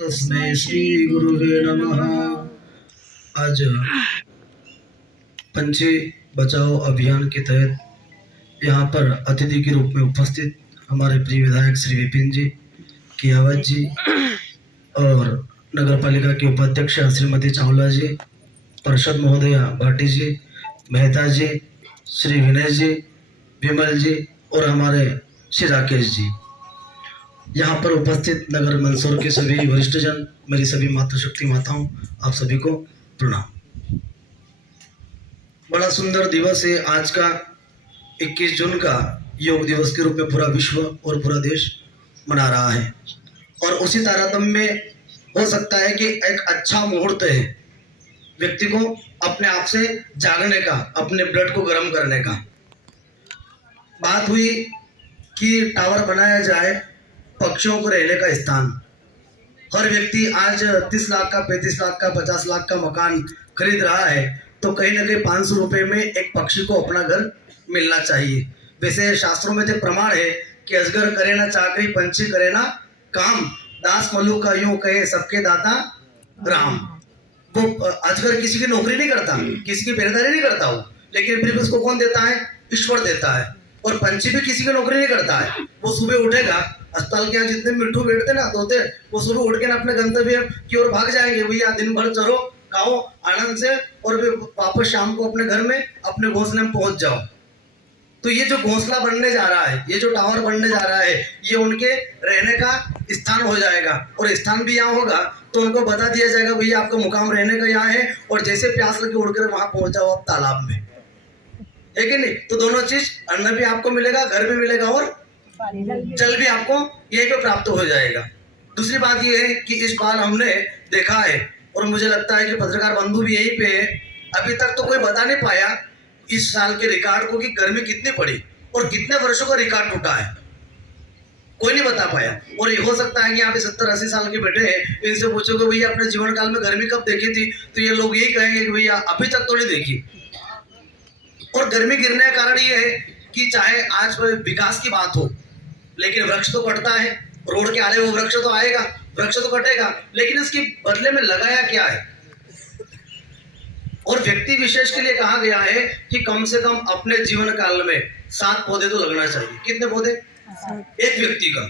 तस्मै श्री गुरुवे नमः। आज पंछी बचाओ अभियान के तहत यहाँ पर अतिथि के रूप में उपस्थित हमारे प्रिय विधायक श्री विपिन जी, कियावत जी और नगर पालिका के उपाध्यक्ष श्रीमती चावला जी, पार्षद महोदया भाटी जी, मेहता जी, श्री विनय जी, विमल जी और हमारे श्री राकेश जी, यहाँ पर उपस्थित नगर मंदसौर के सभी वरिष्ठ जन, मेरी सभी मातृशक्ति माताओं, आप सभी को प्रणाम। बड़ा सुंदर दिवस है आज का 21 जून का योग दिवस के रूप में पूरा विश्व और पूरा देश मना रहा है। और उसी तारतम्य में हो सकता है कि एक अच्छा मुहूर्त है व्यक्ति को अपने आप से जागने का, अपने ब्लड को गर्म करने का। बात हुई कि टावर बनाया जाए पक्षियों को रहने का स्थान। हर व्यक्ति आज 30 लाख का, 35 लाख का, 50 लाख का मकान खरीद रहा है, तो कहीं ना कहीं 500 रुपये में एक पक्षी को अपना घर मिलना चाहिए। वैसे शास्त्रों में तो प्रमाण है कि अजगर करे ना चाकरी, पंछी करे ना काम, दास मलू का यूं कहे सबके दाता राम। वो अजगर किसी की नौकरी नहीं करता, किसी की पहरेदारी नहीं करता हो, लेकिन फिर भी उसको कौन देता है? ईश्वर देता है। और पंछी भी किसी की नौकरी नहीं करता है। वो सुबह उठेगा, अस्पताल के यहाँ जितने मिट्टू बैठते ना तोते, वो सुबह उठ के ना अपने गंतव्य की ओर भाग जाएंगे। भैया दिन भर चलो, खाओ आनंद से, और फिर वापस शाम को अपने घर में, अपने घोंसले में पहुंच जाओ। तो ये जो घोंसला बनने जा रहा है, ये जो टावर बनने जा रहा है, ये उनके रहने का स्थान हो जाएगा। और स्थान भी यहाँ होगा तो उनको बता दिया जाएगा भैया आपका मुकाम रहने का यहाँ है, और जैसे प्यास लगे उड़कर वहां पहुंच जाओ आप तालाब में, है कि नहीं? तो दोनों चीज, अन्न भी आपको मिलेगा, घर भी मिलेगा और जल भी आपको यहीं पे प्राप्त हो जाएगा। दूसरी बात यह है कि इस बार हमने देखा है, और मुझे लगता है कि पत्रकार बंधु भी यहीं पे है, अभी तक तो कोई बता नहीं पाया इस साल के रिकॉर्ड को कि गर्मी कितनी पड़ी और कितने वर्षों का रिकॉर्ड टूटा है। कोई नहीं बता पाया। और ये हो सकता है कि यहाँ पे 70-80 साल के बैठे हैं, इनसे पूछोगे भैया अपने जीवन काल में गर्मी कब देखी थी, तो ये लोग यही कहेंगे कि भैया अभी तक तो नहीं देखी। और गर्मी गिरने का कारण ये है कि चाहे आज विकास की बात हो, लेकिन वृक्ष तो कटता है। रोड के आड़े वो वृक्ष तो आएगा, वृक्ष तो कटेगा, लेकिन इसके बदले में लगाया क्या है? और व्यक्ति विशेष के लिए कहा गया है कि कम से कम अपने जीवन काल में 7 पौधे तो लगना चाहिए। कितने पौधे? एक व्यक्ति का।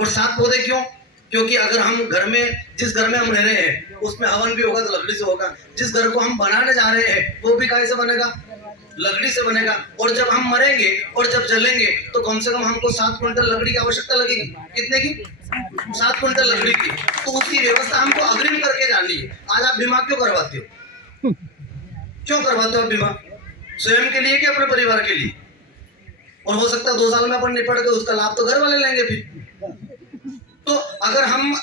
और 7 पौधे क्यों? क्योंकि अगर हम घर में, जिस घर में हम रह रहे हैं उसमें हवन भी होगा तो लकड़ी से होगा। जिस घर को हम बनाने जा रहे हैं वो भी काहे से बनेगा? लकड़ी से बनेगा। और जब हम मरेंगे और जब जलेंगे तो कम से कम हमको 7 क्विंटल लकड़ी की आवश्यकता लगेगी। कितने की? 7 क्विंटल लकड़ी की। तो उसकी व्यवस्था हमको अग्रिम करके जानी है। आज आप बीमा क्यों करवाते हो? क्यों करवाते हो बीमा? स्वयं के लिए कि अपने परिवार के लिए? और हो सकता है 2 साल में अपन निपट गए, उसका लाभ तो घर वाले लेंगे फिर। तो अगर हम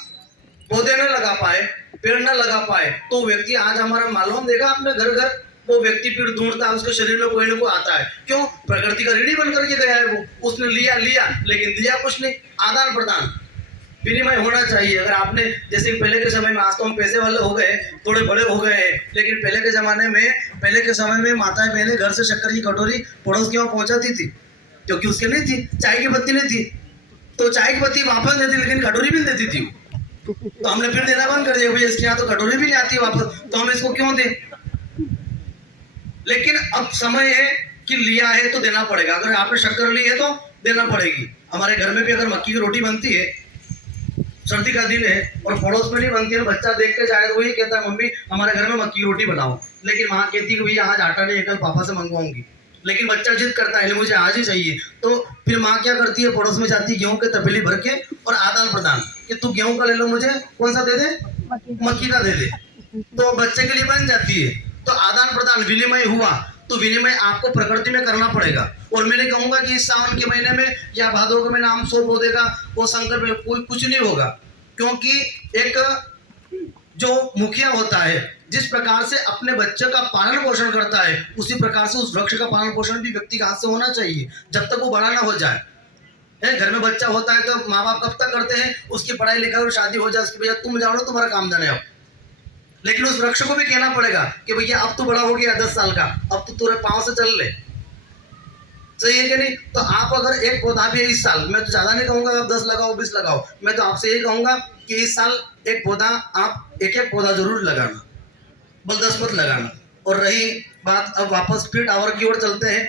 पौधे न लगा पाए, पेड़ न लगा पाए, तो व्यक्ति आज हमारा मालूम देगा अपने घर घर, वो व्यक्ति फिर ढूंढता है, उसके शरीर में कोई ना कोई आता है। क्यों? प्रकृति का ऋणी बन करके गया है वो। उसने लिया लेकिन दिया कुछ नहीं। आदान प्रदान, विनिमय होना चाहिए। अगर आपने, जैसे पहले के समय में, आज तो हम पैसे वाले हो गए, थोड़े बड़े हो गए हैं, लेकिन पहले के जमाने में, पहले के समय में माताएं बहनें घर से शक्कर की कटोरी पड़ोस के वहां पहुंचाती थी, क्योंकि उसके नहीं थी, चाय की पत्ती नहीं थी, तो चाय की पत्ती वापस देती, लेकिन कटोरी भी देती थी। तो हमने फिर देना बंद कर दिया, भैया इसके यहाँ तो कटोरी भी नहीं आती वापस, तो हम इसको क्यों दें? लेकिन अब समय है कि लिया है तो देना पड़ेगा। अगर आपने शक्कर ली है तो देना पड़ेगी। हमारे घर में भी अगर मक्की की रोटी बनती है, सर्दी का दिन है और पड़ोस में नहीं बनती है, बच्चा देख के शायद वही कहता है मम्मी हमारे घर में मक्की की रोटी बनाओ, लेकिन माँ कहती है भैया आज आटा नहीं, कल पापा से मंगवाऊंगी। लेकिन बच्चा जिद करता है मुझे आज ही चाहिए, तो फिर माँ क्या करती है? पड़ोस में जाती है, गेहूं के तपेली भर के और आदान प्रदान कि तू गेहूं का ले लो, मुझे कौन सा दे दे? मक्की का दे दे। तो बच्चे के लिए बन जाती है। तो आदान प्रदान, विनिमय हुआ। तो विनिमय आपको प्रकृति में करना पड़ेगा। और मैंने कहूंगा कि इस सावन के महीने में या भादों के महीने हम 100 पौधे का वो संकल्प, कोई कुछ नहीं होगा। क्योंकि एक जो मुखिया होता है जिस प्रकार से अपने बच्चे का पालन पोषण करता है, उसी प्रकार से उस वृक्ष का पालन पोषण भी व्यक्ति के हाथ से होना चाहिए, जब तक वो बड़ा ना हो जाए। घर में बच्चा होता है तो माँ बाप कब तक करते हैं? उसकी पढ़ाई लिखाई और शादी हो जाए, उसकी भैया तुम जाओ ना, तुम्हारा काम धन है अब। लेकिन उस वृक्ष को भी कहना पड़ेगा कि भैया अब तो बड़ा हो गया 10 साल का, अब तो तेरे पांव से चल ले। सही है कि नहीं? तो आप अगर एक पौधा भी है इस साल, मैं तो ज्यादा नहीं कहूंगा आप 10 लगाओ 20 लगाओ, मैं तो आपसे यही कहूंगा कि इस साल एक पौधा आप एक एक पौधा जरूर लगाना, बल 10 मत लगाना। और रही बात, अब वापस फिर टावर की ओर चलते हैं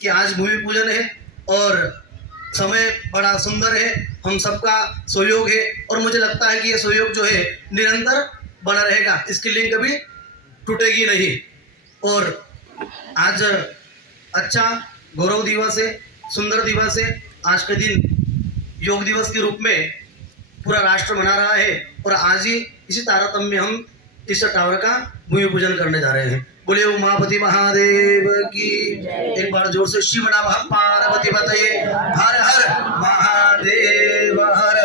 कि आज भूमि पूजन है और समय बड़ा सुंदर है, हम सबका सहयोग है और मुझे लगता है कि ये सहयोग जो है निरंतर बना रहेगा, इसकी लिंक कभी टूटेगी नहीं। और आज अच्छा गौरव दिवस है, सुंदर दिवस है। आज के दिन योग दिवस के रूप में पूरा राष्ट्र मना रहा है और आज ही इसी तारतम्य में हम इस टावर का भूमि पूजन करने जा रहे हैं। बोले उमापति महादेव की, एक बार जोर से शिव नमः पार्वती पतये, हर हर महादेव हर।